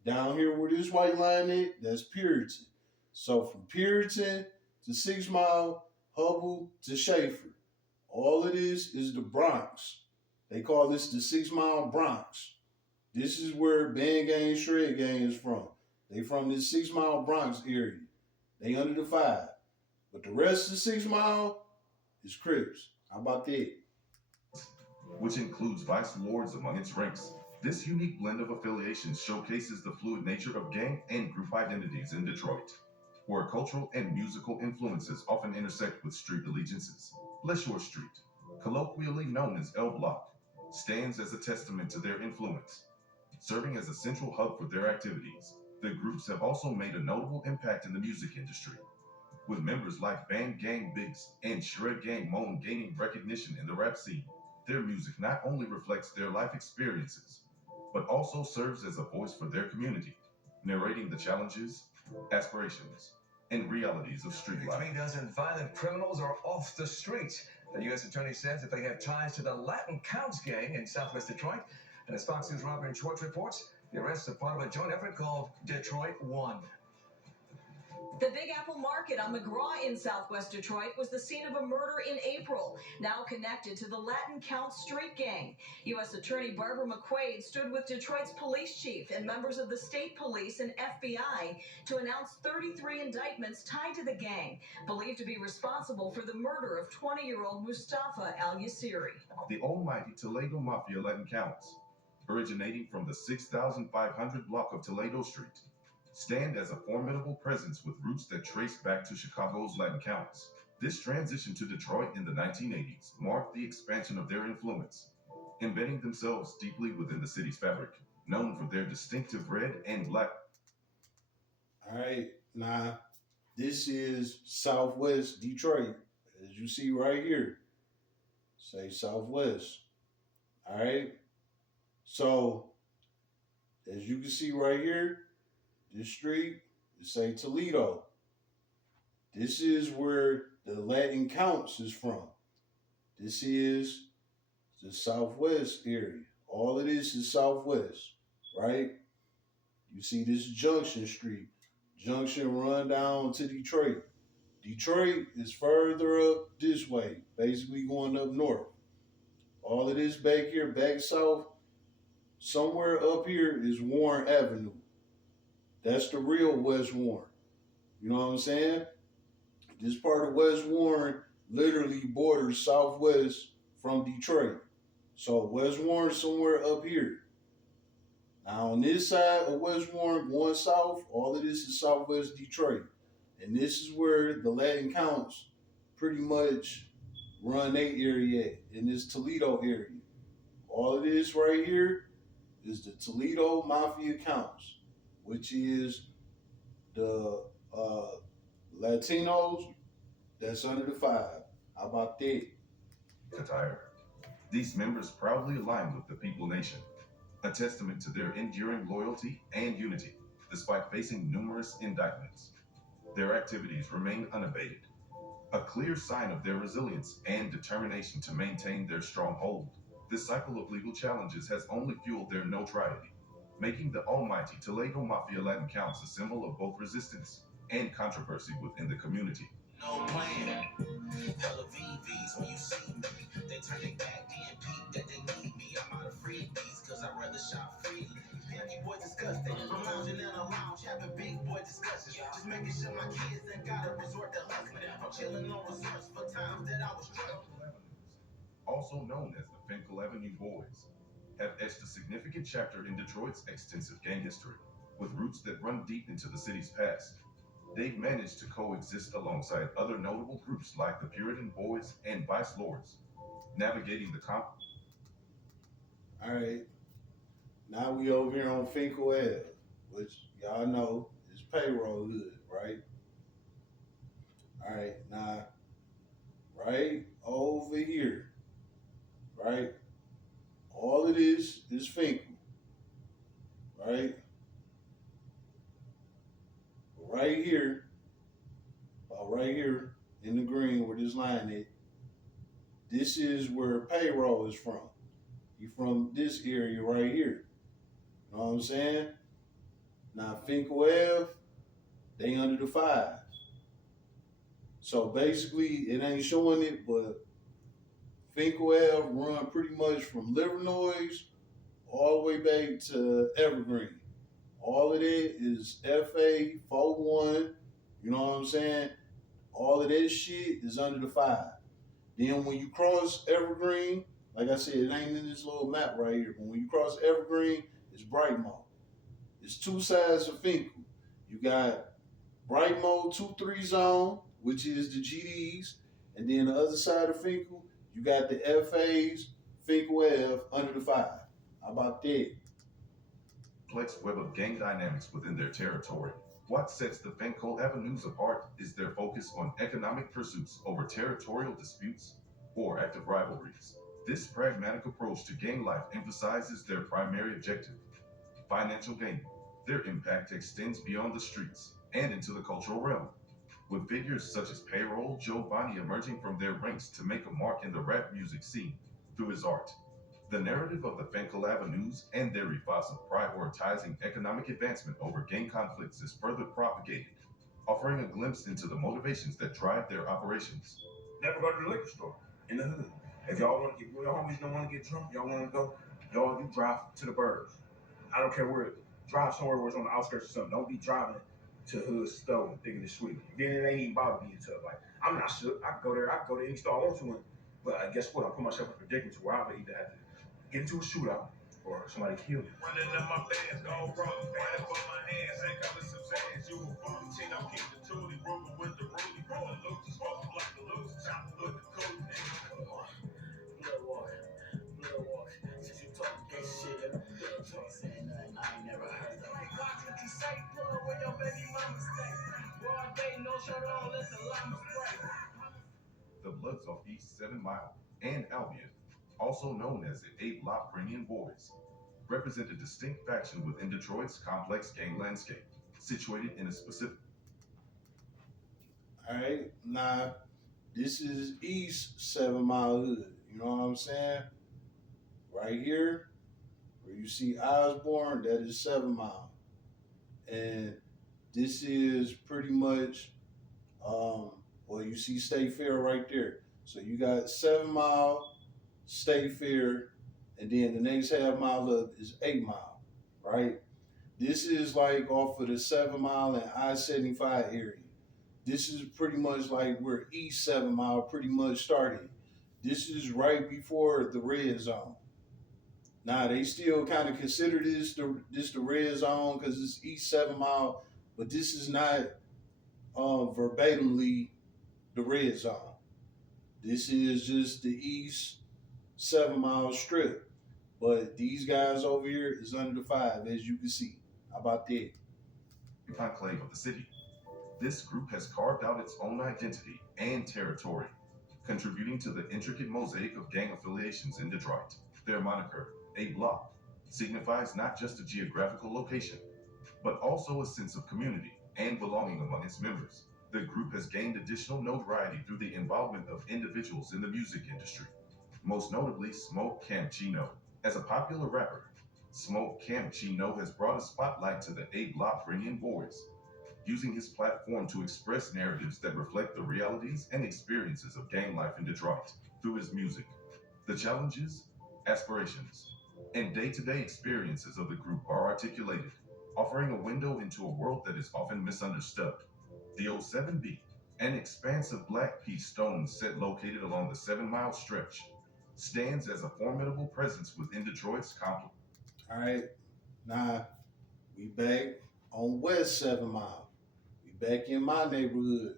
Down here where this white line is, that's Puritan. So from Puritan to 6 Mile, Hubble to Schaefer. All it is the Bronx. They call this the 6 Mile Bronx. This is where Band Gang, Shred Gang is from. They from this 6 Mile Bronx area. They under the 5. But the rest of the 6 Mile is Crips. How about that? Which includes vice lords among its ranks. This unique blend of affiliations showcases the fluid nature of gang and group identities in Detroit, where cultural and musical influences often intersect with street allegiances. Leshore Street, colloquially known as L Block, stands as a testament to their influence, serving as a central hub for their activities. The groups have also made a notable impact in the music industry, with members like Band Gang Biggs and Shred Gang Moan gaining recognition in the rap scene. Their music not only reflects their life experiences, but also serves as a voice for their community, narrating the challenges, aspirations, and realities of street life. 3 dozen violent criminals are off the streets. The U.S. Attorney says that they have ties to the Latin Counts gang in southwest Detroit. And as Fox News' Robert Schwartz reports, the arrests are part of a joint effort called Detroit One. The Big Apple Market on McGraw in southwest Detroit was the scene of a murder in April, now connected to the Latin Counts street gang. U.S. Attorney Barbara McQuaid stood with Detroit's police chief and members of the state police and FBI to announce 33 indictments tied to the gang, believed to be responsible for the murder of 20-year-old Mustafa Al-Yassiri. The almighty Toledo Mafia Latin Counts, originating from the 6,500 block of Toledo Street, stand as a formidable presence with roots that trace back to Chicago's Latin Counts. This transition to Detroit in the 1980s marked the expansion of their influence, embedding themselves deeply within the city's fabric, known for their distinctive red and black. All right, now this is Southwest Detroit, as you see right here. Say Southwest. All right, so as you can see right here, this street is say Toledo. This is where the Latin Counts is from. This is the southwest area. All of this is southwest, right? You see this Junction Street. Junction run down to Detroit. Detroit is further up this way, basically going up north. All of this back here, back south, somewhere up here is Warren Avenue. That's the real West Warren. You know what I'm saying? This part of West Warren literally borders southwest from Detroit. So West Warren somewhere up here. Now on this side of West Warren going south, all of this is southwest Detroit. And this is where the Latin counts pretty much run their area at, in this Toledo area. All of this right here is the Toledo Mafia counts, which is the Latinos that's under the 5. How about that? Attire. These members proudly align with the People Nation, a testament to their enduring loyalty and unity, despite facing numerous indictments. Their activities remain unabated, a clear sign of their resilience and determination to maintain their stronghold. This cycle of legal challenges has only fueled their notoriety, making the almighty Toledo Mafia Latin Counts a symbol of both resistance and controversy within the community. No plan. Hella VVs when you see me. They turn their back and peep that they need me. I'm out of freebies cause I'd rather shop freely. Young boy disgusting. I'm lounging in a lounge having big boy discussions. Just making sure my kids ain't gotta resort to hustling. I'm chilling on resorts for times that I was struggling. Also known as the Finkel Avenue Boys, have etched a significant chapter in Detroit's extensive gang history, with roots that run deep into the city's past. They've managed to coexist alongside other notable groups like the Puritan Boys and Vice Lords, navigating the All right. Now we over here on Finkel Ave, which y'all know is payroll hood, right? All right. Now, right over here, right? All of this is Finkel, right? Right here, about right here in the green where this line is, this is where payroll is from. He from this area right here. You know what I'm saying? Now Finkel Ave, they under the 5. So basically, it ain't showing it, but Finkel Ave run pretty much from Livernois all the way back to Evergreen. All of it is FA 41. You know what I'm saying? All of that shit is under the 5. Then when you cross Evergreen, like I said, it ain't in this little map right here, but when you cross Evergreen, it's Brightmore. It's 2 sides of Finkel. You got Brightmore 2-3 zone, which is the GDs, and then the other side of Finkel, you got the FAs, Finkel Ave under the 5. How about that? complex web of gang dynamics within their territory. What sets the Finkel Avenues apart is their focus on economic pursuits over territorial disputes or active rivalries. This pragmatic approach to gang life emphasizes their primary objective, financial gain. Their impact extends beyond the streets and into the cultural realm, with figures such as Payroll Giovanni emerging from their ranks to make a mark in the rap music scene through his art. The narrative of the Finkel Avenues and their ethos of prioritizing economic advancement over gang conflicts is further propagated, offering a glimpse into the motivations that drive their operations. Never go to the liquor store in the hood. If y'all want to get, your homies don't want to get drunk, y'all want to go, y'all do drive to the burbs. I don't care where, drive somewhere where it's on the outskirts or something. Don't be driving to hood stove thinking it's sweet. Then it ain't even bother me tough. Like, I'm not sure. I can go to any store I want to, but guess what? I put myself in a predicament to where I would either have to get into a shootout or somebody kill me. Running up my bands, go wrong. Running for my hands, ain't covered some sands. You a bum, cheat, I'm keep the toolie, roller with the rollie, rolling loose, smoke like the loose, chop with the cool nigga. Come on. Blood water. Since you talk that shit, every day, you ain't saying nothing, I ain't never heard that. Like, watch what you say, pull up where your baby mama stay. Broad day, no shirt on, let the llama spray. The Bloods off East 7 Mile and Albion, also known as the 8 Locrinian Boys, represent a distinct faction within Detroit's complex gang landscape, situated in a specific... All right, now, this is East 7 Mile Hood. You know what I'm saying? Right here, where you see Osborne, that is 7 Mile. And this is pretty much, well, you see State Fair right there. So you got 7 Mile, State Fair, and then the next half mile up is 8 Mile, right? This is like off of the 7 Mile and I-75 area. This is pretty much like where East 7 Mile pretty much started. This is right before the red zone. Now they still kind of consider this the red zone because it's East 7 Mile, but this is not verbatimly the red zone. This is just the East 7 Mile strip. But these guys over here is under the 5, as you can see. How about that? Enclave of the city. This group has carved out its own identity and territory, contributing to the intricate mosaic of gang affiliations in Detroit. Their moniker, A Block, signifies not just a geographical location, but also a sense of community and belonging among its members. The group has gained additional notoriety through the involvement of individuals in the music industry, most notably Smoke Camp Chino. As a popular rapper, Smoke Camp Chino has brought a spotlight to the A Block bring-in boys, using his platform to express narratives that reflect the realities and experiences of gang life in Detroit through his music. The challenges, aspirations, and day-to-day experiences of the group are articulated, offering a window into a world that is often misunderstood. The 07B, an expansive black piece stone set located along the 7 Mile stretch, stands as a formidable presence within Detroit's complex. All right, now we back on West 7 Mile. We back in my neighborhood.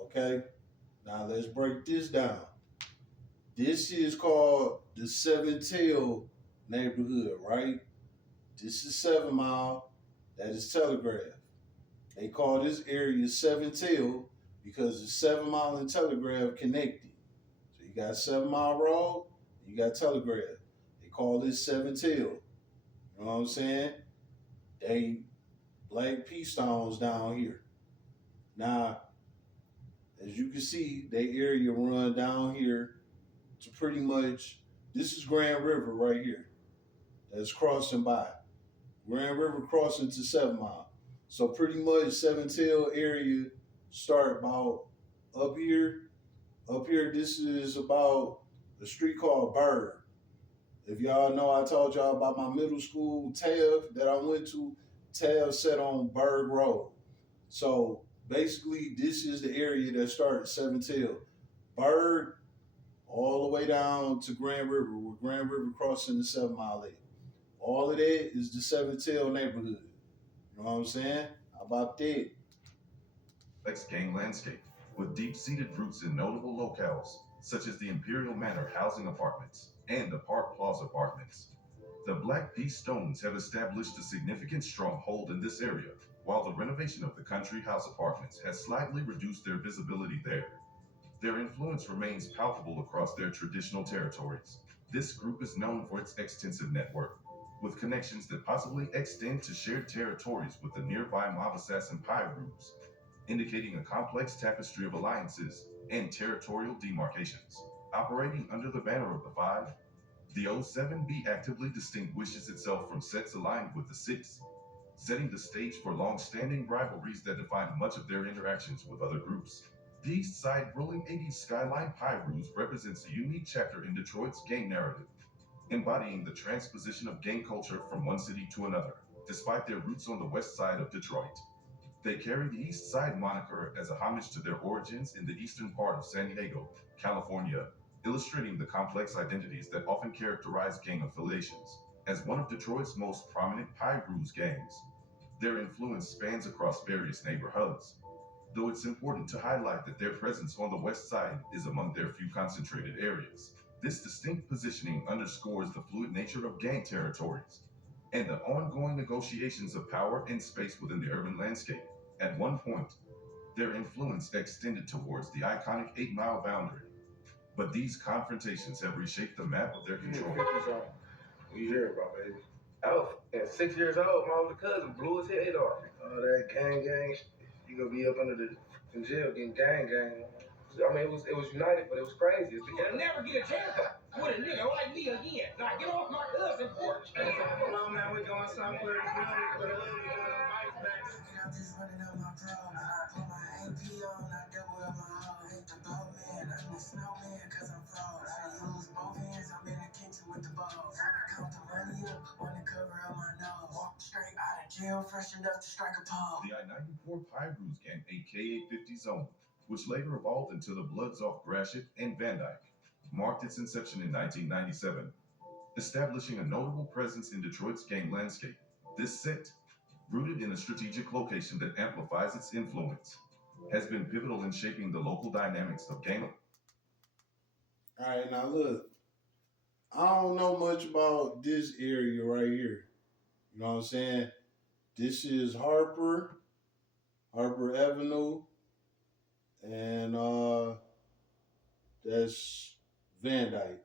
Okay, now let's break this down. This is called the Seven Tail neighborhood, right? This is 7 Mile. That is Telegraph. They call this area 7 Tail because the 7 Mile and Telegraph connected. So you got 7 Mile Road, you got Telegraph. They call this 7 Tail. You know what I'm saying? They black pea stones down here. Now, as you can see, they area run down here to pretty much, this is Grand River right here. That's crossing by. Grand River crossing to 7 Mile. So pretty much 7 Tail area start about up here. Up here, this is about a street called Bird. If y'all know, I told y'all about my middle school, TAV, that I went to. TAV set on Bird Road. So basically, this is the area that starts 7 Tail. Bird all the way down to Grand River, where Grand River crossing the 7 Mile lake. All of that is the 7 Tail neighborhood. You know what I'm saying? How about that? Gang landscape, with deep-seated roots in notable locales, such as the Imperial Manor housing apartments and the Park Plaza apartments. The Black Pea Stones have established a significant stronghold in this area, while the renovation of the Country House apartments has slightly reduced their visibility there. Their influence remains palpable across their traditional territories. This group is known for its extensive network, with connections that possibly extend to shared territories with the nearby Mob Assassin Pyrus, indicating a complex tapestry of alliances and territorial demarcations. Operating under the banner of the 5, the 07B actively distinguishes itself from sets aligned with the 6, setting the stage for long-standing rivalries that define much of their interactions with other groups. The East Side Rolling 80s Skyline Pyrus represents a unique chapter in Detroit's gang narrative, embodying the transposition of gang culture from one city to another. Despite their roots on the west side of Detroit, they carry the East Side moniker as a homage to their origins in the eastern part of San Diego, California, illustrating the complex identities that often characterize gang affiliations. As one of Detroit's most prominent Pyrus gangs, their influence spans across various neighborhoods, though it's important to highlight that their presence on the west side is among their few concentrated areas. This distinct positioning underscores the fluid nature of gang territories and the ongoing negotiations of power and space within the urban landscape. At one point, their influence extended towards the iconic 8 Mile boundary, but these confrontations have reshaped the map of their control. You hear it, bro, baby. I was at 6 years old, my older cousin blew his head off. All that gang, you gonna be up under in jail getting gang. I mean, it was united, but it was crazy. You'll never get a chance with a nigga like me again. Now get off my cousin porch. Come on, man, we going somewhere. I'm just running up my drum. I put my AP on, I double up my hoe. Hate the boat man, I'm the snowman, cause I'm froze. I use both hands, I'm in the kitchen with the balls. I count the money up, wanna cover up my nose. Walk straight out of jail, fresh enough to strike a pole. The I-94 Pyrus Gang, aka 50 Zone, which later evolved into the Bloods off Gratiot and Van Dyke, marked its inception in 1997, establishing a notable presence in Detroit's gang landscape. This set, rooted in a strategic location that amplifies its influence, has been pivotal in shaping the local dynamics of gang. All right, now look, I don't know much about this area right here. You know what I'm saying? This is Harper Avenue, and that's Van Dyke.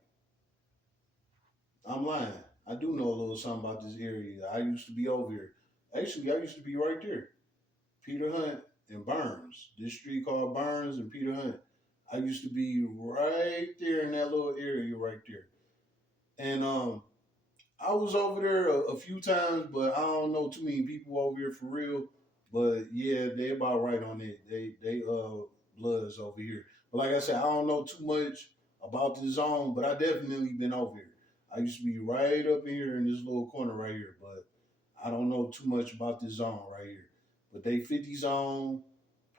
I'm lying. I do know a little something about this area. I used to be over here. Actually, I used to be right there. Peter Hunt and Burns. This street called Burns and Peter Hunt. I used to be right there in that little area right there. And I was over there a few times, but I don't know too many people over here for real. But yeah, they about right on it. They Bloods over here. But like I said, I don't know too much about the zone, but I definitely been over here. I used to be right up in here in this little corner right here, but I don't know too much about this zone right here. But they 50 zone,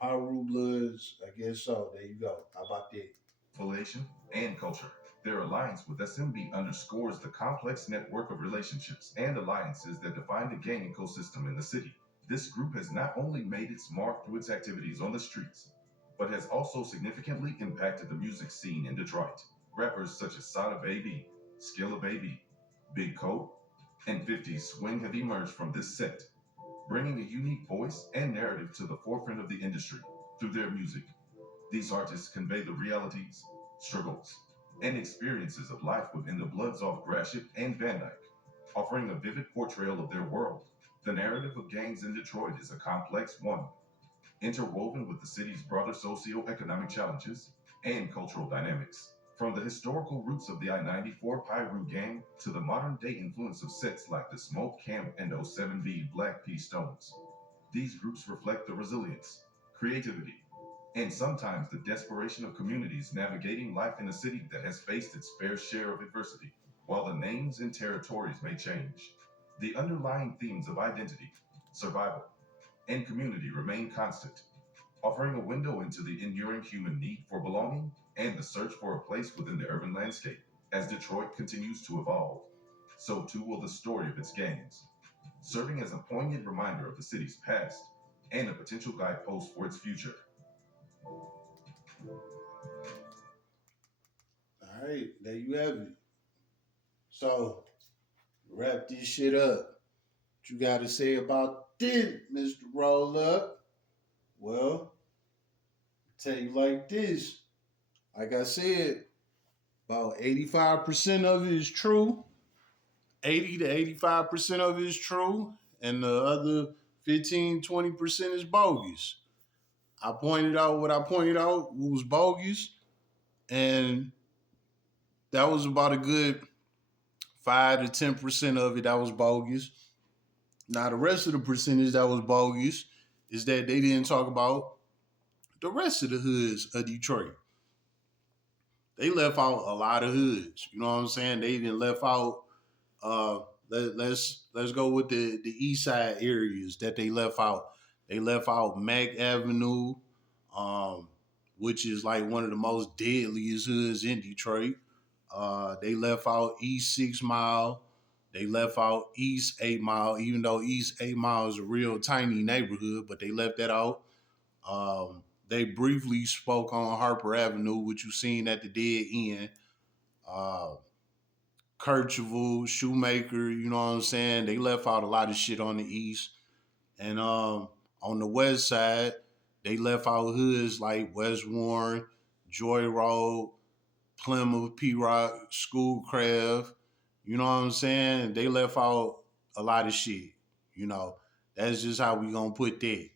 Piru Bloods, I guess so. There you go. How about that? Affiliation and culture. Their alliance with SMB underscores the complex network of relationships and alliances that define the gang ecosystem in the city. This group has not only made its mark through its activities on the streets, but has also significantly impacted the music scene in Detroit. Rappers such as Sada Baby, Skilla Baby, Big Coat, and 50 Swing have emerged from this set, bringing a unique voice and narrative to the forefront of the industry through their music. These artists convey the realities, struggles, and experiences of life within the Bloods off Gratiot and Van Dyke, offering a vivid portrayal of their world. The narrative of gangs in Detroit is a complex one, interwoven with the city's broader socio-economic challenges and cultural dynamics. From the historical roots of the I-94 Piru Gang to the modern-day influence of sets like the Smoke Camp and 07B Black P Stones, these groups reflect the resilience, creativity, and sometimes the desperation of communities navigating life in a city that has faced its fair share of adversity. While the names and territories may change, the underlying themes of identity, survival, and community remain constant, offering a window into the enduring human need for belonging and the search for a place within the urban landscape. As Detroit continues to evolve, so too will the story of its gangs, serving as a poignant reminder of the city's past and a potential guidepost for its future. All right, there you have it. So, wrap this shit up. What you got to say about this, Mr. Roll Up? Well, tell you like this. Like I said, about 85% of it is true. 80 to 85% of it is true. And the other 15, 20% is bogus. I pointed out what I pointed out was bogus. And that was about a good 5 to 10% of it that was bogus. Now, the rest of the percentage that was bogus is that they didn't talk about the rest of the hoods of Detroit. They left out a lot of hoods. You know what I'm saying? They even left out, let's go with the east side areas that they left out. They left out Mack Avenue, which is like one of the most deadliest hoods in Detroit. They left out East 6 Mile. They left out East 8 Mile, even though East 8 Mile is a real tiny neighborhood, but they left that out. They briefly spoke on Harper Avenue, which you seen at the dead end. Kercheval, Shoemaker, you know what I'm saying? They left out a lot of shit on the east. And on the west side, they left out hoods like West Warren, Joy Road, Plymouth, P-Rock, Schoolcraft. You know what I'm saying? They left out a lot of shit. You know, that's just how we gonna put that.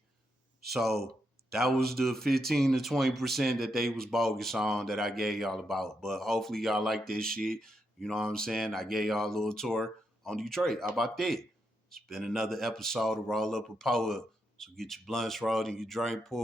So that was the 15 to 20% that they was bogus on that I gave y'all about. But hopefully y'all like this shit. You know what I'm saying? I gave y'all a little tour on Detroit. How about that? It's been another episode of Roll Up a Poet. So get your blunts rolled and your drink poured.